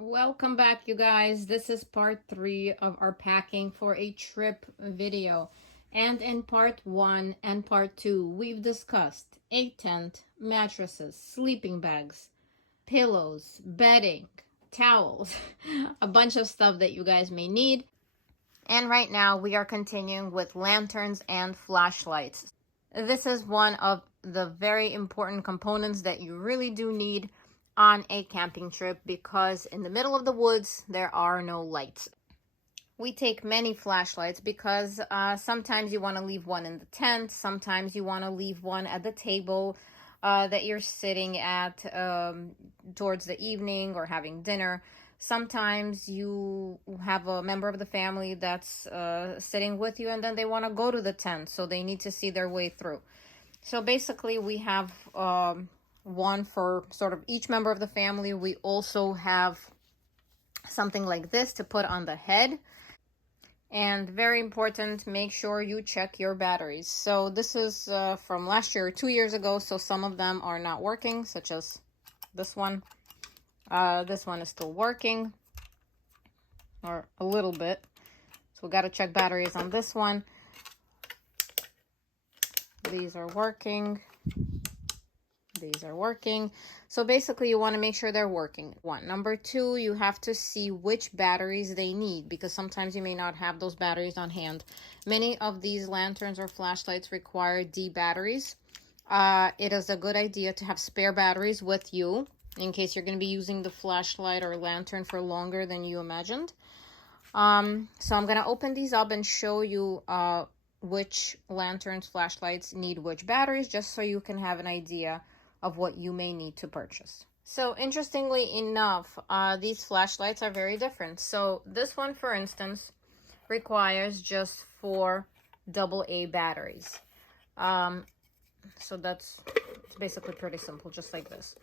Welcome back, you guys. This is part 3 of our packing for a trip video. And in part 1 and part 2, we've discussed a tent, mattresses, sleeping bags, pillows, bedding, towels, a bunch of stuff that you guys may need. And right now we are continuing with lanterns and flashlights. This is one of the very important components that you really do need on a camping trip, because in the middle of the woods there are no lights. We take many flashlights because sometimes you want to leave one in the tent, sometimes you want to leave one at the table that you're sitting at towards the evening or having dinner. Sometimes you have a member of the family that's sitting with you and then they want to go to the tent, so they need to see their way through. So basically we have one for sort of each member of the family. We also have something like this to put on the head. And very important, make sure you check your batteries. So this is from last year or 2 years ago, so some of them are not working, such as this one. This one is still working, or a little bit. So we got to check batteries on this one. These are working. These are working. So basically you want to make sure they're working. One. Number two, you have to see which batteries they need, because sometimes you may not have those batteries on hand. Many of these lanterns or flashlights require D batteries. It is a good idea to have spare batteries with you in case you're going to be using the flashlight or lantern for longer than you imagined. So I'm going to open these up and show you which lanterns, flashlights need which batteries, just so you can have an idea of what you may need to purchase. So interestingly enough, these flashlights are very different. So this one, for instance, requires just 4 AA batteries. So it's basically pretty simple, just like this.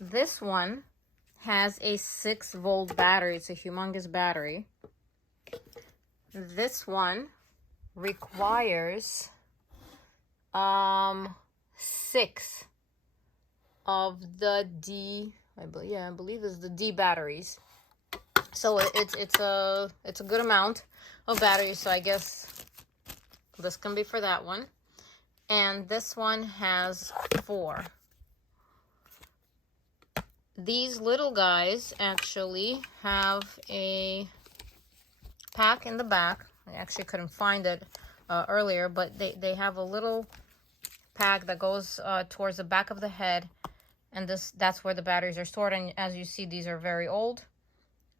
This one has a 6-volt battery. It's a humongous battery. This one requires 6 of the D, I believe it's the D batteries. So it's a good amount of batteries. So I guess this can be for that one. And this one has 4. These little guys actually have a pack in the back. I actually couldn't find it earlier, but they have a little pack that goes towards the back of the head, and that's where the batteries are stored. And as you see, these are very old,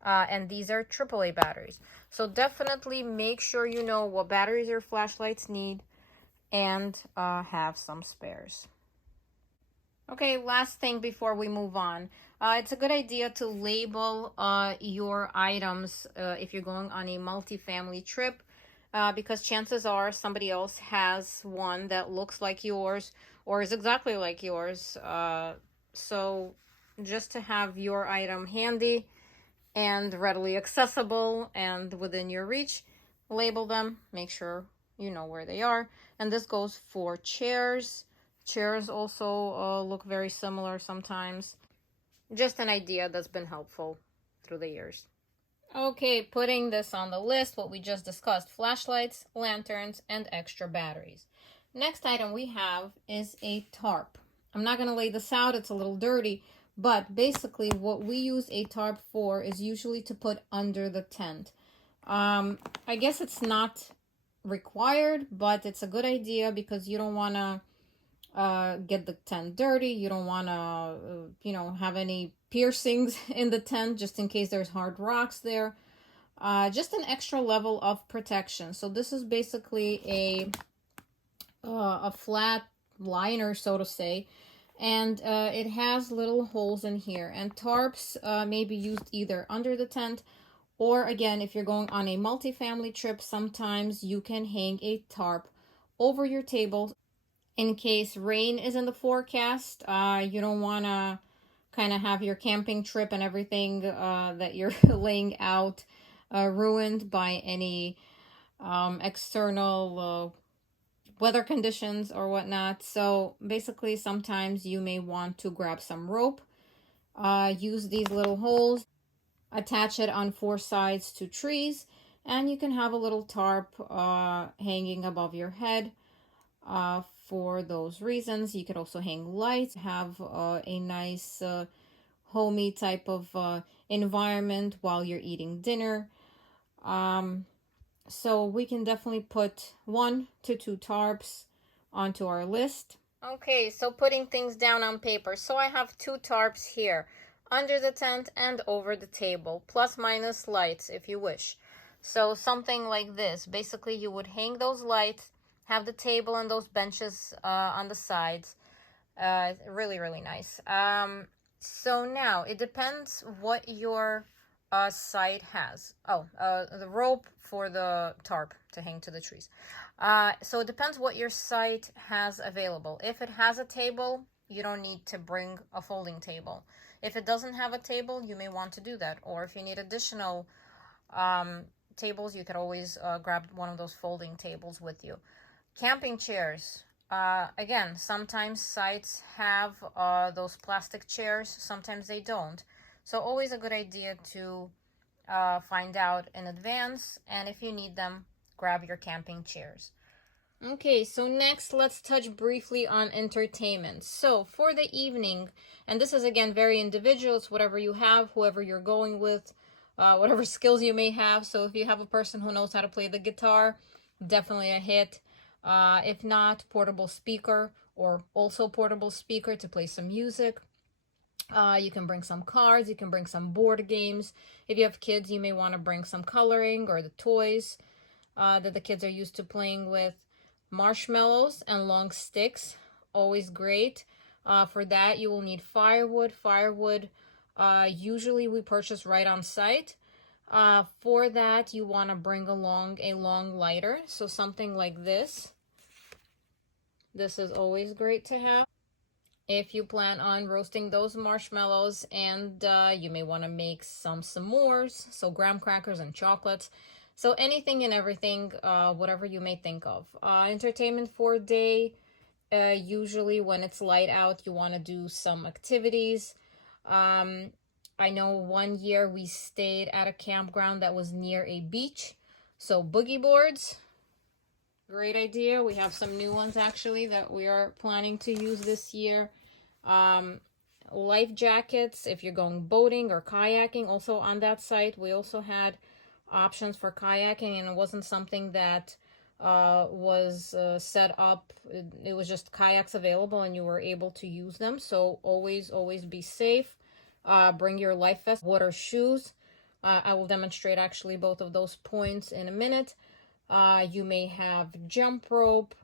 and these are AAA batteries. So definitely make sure you know what batteries your flashlights need and have some spares. Okay, last thing before we move on. It's a good idea to label your items if you're going on a multi-family trip, because chances are somebody else has one that looks like yours or is exactly like yours. So just to have your item handy and readily accessible and within your reach, label them, make sure you know where they are. And this goes for chairs. Chairs also look very similar sometimes. Just an idea that's been helpful through the years. Okay, putting this on the list, what we just discussed: flashlights, lanterns, and extra batteries. Next item we have is a tarp. I'm not going to lay this out, it's a little dirty, but basically what we use a tarp for is usually to put under the tent. I guess it's not required, but it's a good idea because you don't want to get the tent dirty. You don't want to, have any piercings in the tent, just in case there's hard rocks there. Just an extra level of protection. So this is basically a flat liner, so to say, and it has little holes in here. And tarps may be used either under the tent, or again, if you're going on a multi-family trip, sometimes you can hang a tarp over your table in case rain is in the forecast. You don't want to kind of have your camping trip and everything that you're laying out ruined by any external weather conditions or whatnot. So basically, sometimes you may want to grab some rope, use these little holes, attach it on 4 sides to trees, and you can have a little tarp hanging above your head for those reasons. You could also hang lights, have a nice homey type of environment while you're eating dinner. So we can definitely put 1 to 2 tarps onto our list. Okay, so putting things down on paper. So I have 2 tarps here, under the tent and over the table, plus minus lights if you wish. So something like this. Basically, you would hang those lights, have the table and those benches on the sides. Really, really nice. So now it depends what your site has. Oh, the rope for the tarp to hang to the trees. So it depends what your site has available. If it has a table, you don't need to bring a folding table. If it doesn't have a table, you may want to do that. Or if you need additional tables, you could always grab one of those folding tables with you. Camping chairs. Again, sometimes sites have those plastic chairs, sometimes they don't. So always a good idea to find out in advance, and if you need them, grab your camping chairs. Okay, so next let's touch briefly on entertainment. So for the evening, and this is again very individual, it's whatever you have, whoever you're going with, whatever skills you may have. So if you have a person who knows how to play the guitar, definitely a hit. If not, portable speaker, or also portable speaker to play some music. You can bring some cards, you can bring some board games. If you have kids, you may want to bring some coloring or the toys that the kids are used to playing with. Marshmallows and long sticks, always great. For that, you will need firewood. Usually we purchase right on site. For that, you want to bring along a long lighter, so something like this. This is always great to have if you plan on roasting those marshmallows, and you may want to make some s'mores, so graham crackers and chocolates. So anything and everything, whatever you may think of. Entertainment for day, usually when it's light out, you want to do some activities. I know one year we stayed at a campground that was near a beach, so boogie boards. Great idea. We have some new ones actually that we are planning to use this year. Life jackets if you're going boating or kayaking. Also on that site, we also had options for kayaking, and it wasn't something that was set up. It was just kayaks available and you were able to use them. So always be safe. Bring your life vest, water shoes. I will demonstrate actually both of those points in a minute. You may have jump rope,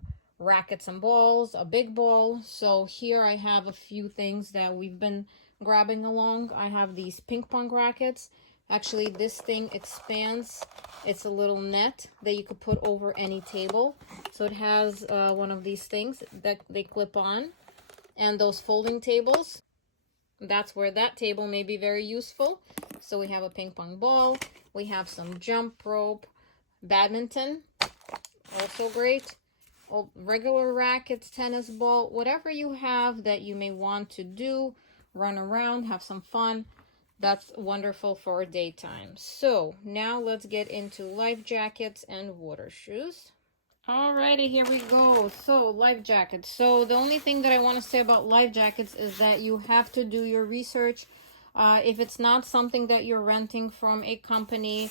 rackets and balls, a big ball. So here I have a few things that we've been grabbing along. I have these ping pong rackets. Actually, this thing expands. It's a little net that you could put over any table. So it has one of these things that they clip on. And those folding tables, that's where that table may be very useful. So we have a ping pong ball. We have some jump rope. Badminton, also great. Regular rackets, tennis ball, whatever you have that you may want to do, run around, have some fun. That's wonderful for daytime. So now let's get into life jackets and water shoes. Alrighty, here we go. So life jackets. So the only thing that I want to say about life jackets is that you have to do your research. If it's not something that you're renting from a company,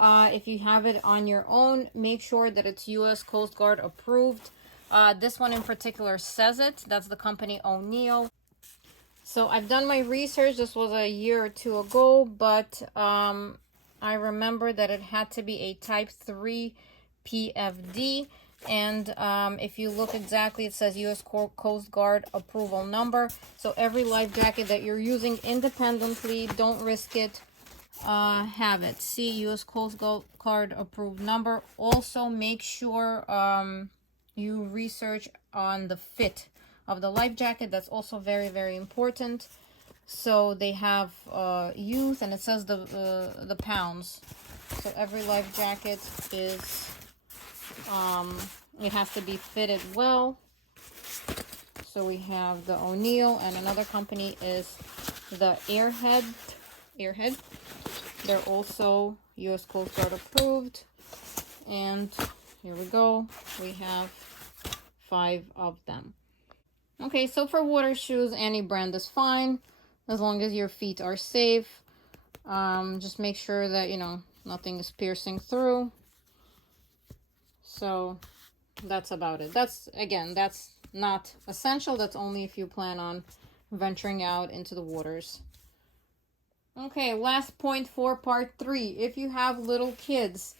if you have it on your own, make sure that it's U.S. Coast Guard approved. This one in particular says it. That's the company O'Neill. So I've done my research. This was a year or two ago, but I remember that it had to be a Type 3 PFD. And if you look exactly, it says U.S. Coast Guard approval number. So every life jacket that you're using independently, don't risk it. Have it. See U.S. Coast Guard approved number. Also, make sure you research on the fit of the life jacket. That's also very important. So they have youth, and it says the pounds. So every life jacket is it has to be fitted well. So we have the O'Neill, and another company is the Airhead. They're also US Coast Guard approved. And here we go. We have 5 of them. Okay, so for water shoes, any brand is fine as long as your feet are safe. Just make sure that, nothing is piercing through. So that's about it. That's not essential. That's only if you plan on venturing out into the waters. Okay, last point for part 3. If you have little kids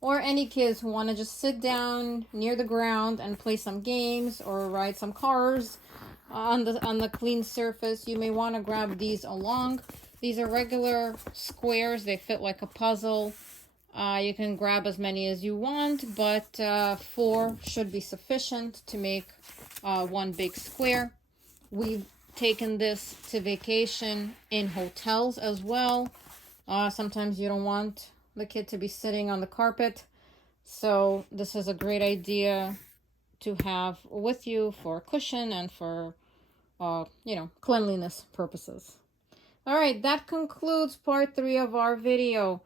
or any kids who want to just sit down near the ground and play some games or ride some cars on the clean surface, you may want to grab these along. These are regular squares. They fit like a puzzle. You can grab as many as you want, but 4 should be sufficient to make one big square. We've taken this to vacation in hotels as well. Sometimes you don't want the kid to be sitting on the carpet, so this is a great idea to have with you for cushion and for cleanliness purposes. All right, that concludes part 3 of our video.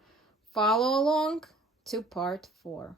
Follow along to part 4.